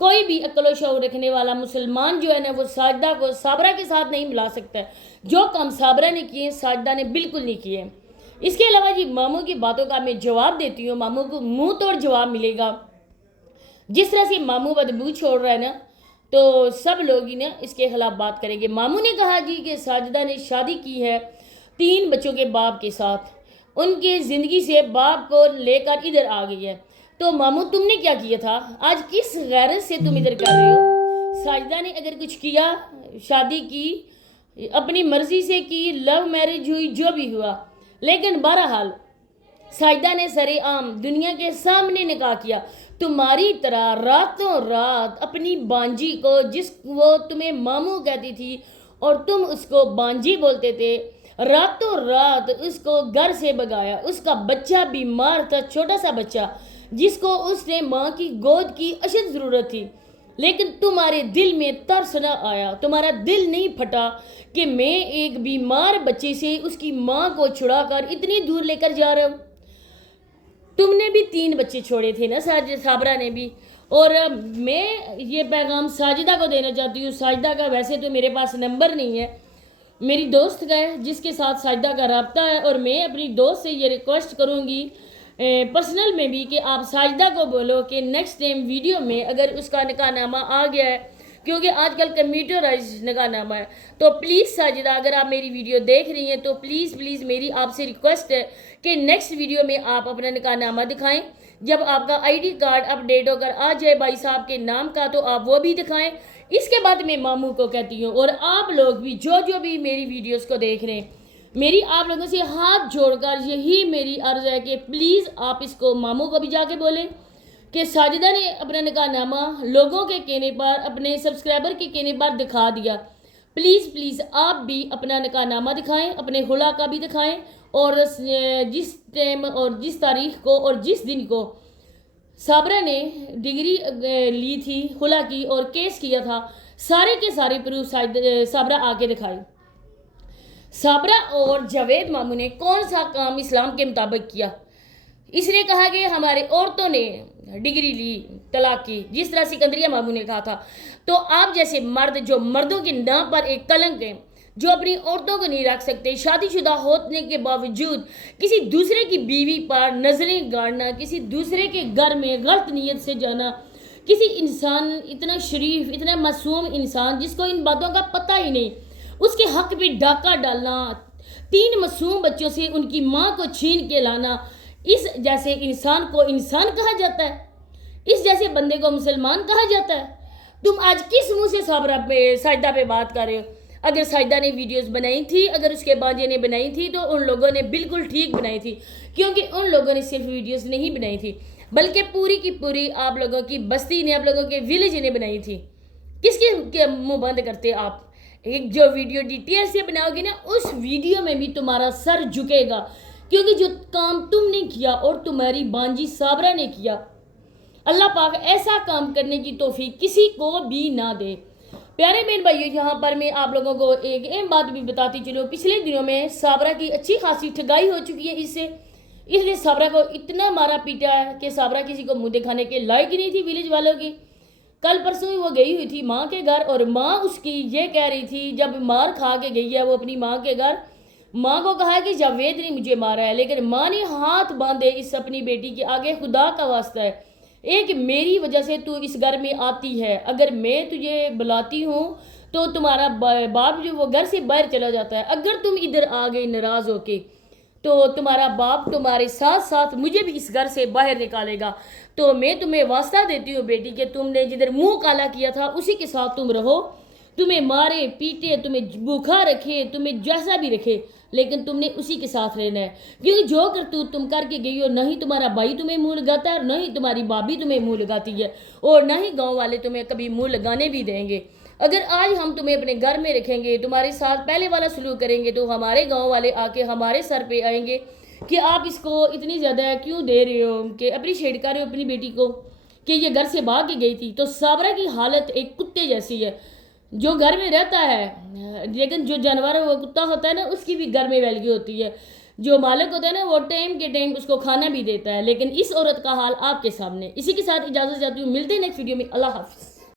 کوئی بھی عقل و شعور رکھنے والا مسلمان جو ہے نا وہ ساجدہ کو صابرہ کے ساتھ نہیں ملا سکتا ہے. جو کام صابرہ نے کیے ساجدہ نے بالکل نہیں کیے. اس کے علاوہ جی ماموں کی باتوں کا میں جواب دیتی ہوں. ماموں کو منہ توڑ جواب ملے گا. جس طرح سے ماموں بدبو چھوڑ رہا ہے نا تو سب لوگ ہی نا اس کے خلاف بات کریں گے. ماموں نے کہا جی کہ ساجدہ نے شادی کی ہے 3 بچوں کے باپ کے ساتھ، ان کی زندگی سے باپ کو لے کر ادھر آ گئی ہے. تو ماموں تم نے کیا کیا تھا؟ آج کس غیرت سے تم ادھر کر رہے ہو؟ ساجدہ نے اگر کچھ کیا، شادی کی، اپنی مرضی سے کی، لو میرج ہوئی، جو بھی ہوا، لیکن بہرحال ساجدہ نے سر عام دنیا کے سامنے نکاح کیا. تمہاری طرح راتوں رات اپنی بانجی کو، جس وہ تمہیں ماموں کہتی تھی اور تم اس کو بانجی بولتے تھے، راتوں رات اس کو گھر سے بگایا. اس کا بچہ بیمار تھا، چھوٹا سا بچہ جس کو اس نے ماں کی گود کی اشد ضرورت تھی، لیکن تمہارے دل میں ترس نہ آیا، تمہارا دل نہیں پھٹا کہ میں ایک بیمار بچے سے اس کی ماں کو چھڑا کر اتنی دور لے کر جا رہا ہوں. تم نے بھی 3 بچے چھوڑے تھے نا صابرہ نے بھی. اور میں یہ پیغام ساجدہ کو دینا چاہتی ہوں. ساجدہ کا ویسے تو میرے پاس نمبر نہیں ہے، میری دوست کا ہے جس کے ساتھ ساجدہ کا رابطہ ہے، اور میں اپنی دوست سے یہ ریکویسٹ کروں گی پرسنل میں بھی کہ آپ ساجدہ کو بولو کہ نیکسٹ ٹائم ویڈیو میں اگر اس کا نکاح نامہ آ گیا ہے، کیونکہ آج کل کمپیوٹرائز نکاح نامہ ہے، تو پلیز ساجدہ اگر آپ میری ویڈیو دیکھ رہی ہیں تو پلیز میری آپ سے ریکویسٹ ہے کہ نیکسٹ ویڈیو میں آپ اپنا نکاح نامہ دکھائیں. جب آپ کا ID کارڈ اپڈیٹ ہو کر آ جائے بھائی صاحب کے نام کا تو آپ وہ بھی دکھائیں. اس کے بعد میں ماموں کو کہتی ہوں، اور آپ لوگ بھی جو بھی میری ویڈیوز کو دیکھ رہے ہیں، میری آپ لوگوں سے ہاتھ جوڑ کر یہی میری عرض ہے کہ پلیز آپ اس کو ماموں کو بھی جا کے بولیں کہ ساجدہ نے اپنا نکاح نامہ لوگوں کے کہنے پر، اپنے سبسکرائبر کے کہنے پر دکھا دیا. پلیز آپ بھی اپنا نکاح نامہ دکھائیں، اپنے خلا کا بھی دکھائیں، اور جس ٹائم اور جس تاریخ کو اور جس دن کو صابرہ نے ڈگری لی تھی خلا کی اور کیس کیا تھا، سارے کے سارے پروف صابرہ آ کے دکھائی. صابرہ اور جاوید ماموں نے کون سا کام اسلام کے مطابق کیا؟ اس نے کہا کہ ہمارے عورتوں نے ڈگری لی طلاق کی، جس طرح سکندریہ ماموں نے کہا تھا. تو آپ جیسے مرد جو مردوں کے نام پر ایک کلنک ہیں، جو اپنی عورتوں کو نہیں رکھ سکتے، شادی شدہ ہونے کے باوجود کسی دوسرے کی بیوی پر نظریں گاڑنا، کسی دوسرے کے گھر میں غلط نیت سے جانا، کسی انسان اتنا شریف، اتنا معصوم انسان جس کو ان باتوں کا پتہ ہی نہیں، اس کے حق پہ ڈاکہ ڈالنا، 3 معصوم بچوں سے ان کی ماں کو چھین کے لانا، اس جیسے انسان کو انسان کہا جاتا ہے؟ اس جیسے بندے کو مسلمان کہا جاتا ہے؟ تم آج کس منہ سے ساجدہ پہ بات کر رہے ہو؟ اگر ساجدہ نے ویڈیوز بنائی تھی، اگر اس کے بانجے نے بنائی تھی، تو ان لوگوں نے بالکل ٹھیک بنائی تھی، کیونکہ ان لوگوں نے صرف ویڈیوز نہیں بنائی تھی بلکہ پوری کی پوری آپ لوگوں کی بستی نے، آپ لوگوں کے ویلیج نے بنائی تھی. کس کے منہ بند کرتے آپ؟ ایک جو ویڈیو ڈیٹیل سے بناؤ گے نا، اس ویڈیو میں بھی تمہارا سر جھکے گا، کیونکہ جو کام تم نے کیا اور تمہاری بانجی صابرہ نے کیا، اللہ پاک ایسا کام کرنے کی توفیق کسی کو بھی نہ دے. پیارے بہن بھائیو، یہاں پر میں آپ لوگوں کو ایک اہم بات بھی بتاتی چلوں. پچھلے دنوں میں صابرہ کی اچھی خاصی ٹھگائی ہو چکی ہے اس لیے صابرہ کو اتنا مارا پیٹا ہے کہ صابرہ کسی کو منہ دکھانے کے لائق ہی نہیں تھی ویلیج والوں کی. کل پرسوں وہ گئی ہوئی تھی ماں کے گھر، اور ماں اس کی یہ کہہ رہی تھی، جب مار کھا کے گئی ہے وہ اپنی ماں کے گھر، ماں کو کہا کہ جاوید نے مجھے مارا ہے، لیکن ماں نے ہاتھ باندھے اس اپنی بیٹی کے آگے، خدا کا واسطہ ہے ایک میری وجہ سے تو اس گھر میں آتی ہے، اگر میں تجھے بلاتی ہوں تو تمہارا باپ جو وہ گھر سے باہر چلا جاتا ہے، اگر تم ادھر آ گئی ناراض ہو کے تو تمہارا باپ تمہارے ساتھ ساتھ مجھے بھی اس گھر سے باہر نکالے گا. تو میں تمہیں واسطہ دیتی ہوں بیٹی کہ تم نے جدھر منہ کالا کیا تھا اسی کے ساتھ تم رہو، تمہیں مارے پیٹے، تمہیں بھوکا رکھے، تمہیں جیسا بھی رکھے، لیکن تم نے اسی کے ساتھ رہنا ہے، کیونکہ جو کرتوت تم کر کے گئی ہو، نہ ہی تمہارا بھائی تمہیں منہ لگاتا ہے، اور نہ ہی تمہاری بابی تمہیں منہ لگاتی ہے، اور نہ ہی گاؤں والے تمہیں کبھی منہ لگانے بھی دیں گے. اگر آج ہم تمہیں اپنے گھر میں رکھیں گے، تمہارے ساتھ پہلے والا سلوک کریں گے، تو ہمارے گاؤں والے آ کے ہمارے سر پہ آئیں گے کہ آپ اس کو اتنی زیادہ کیوں دے رہے ہو، کہ اپریشیٹ کر رہے ہو اپنی بیٹی کو کہ یہ گھر سے بھاگ کے گئی تھی. تو صابرہ کی حالت ایک کتے جیسی ہے، جو گھر میں رہتا ہے، لیکن جو جانور وہ کتا ہوتا ہے نا، اس کی بھی گھر میں ویلیو ہوتی ہے. جو مالک ہوتا ہے نا، وہ ٹائم کے ٹائم اس کو کھانا بھی دیتا ہے، لیکن اس عورت کا حال آپ کے سامنے. اسی کے ساتھ اجازت چاہتی ہوں، ملتے ہیں نیکسٹ ویڈیو میں. اللہ حافظ.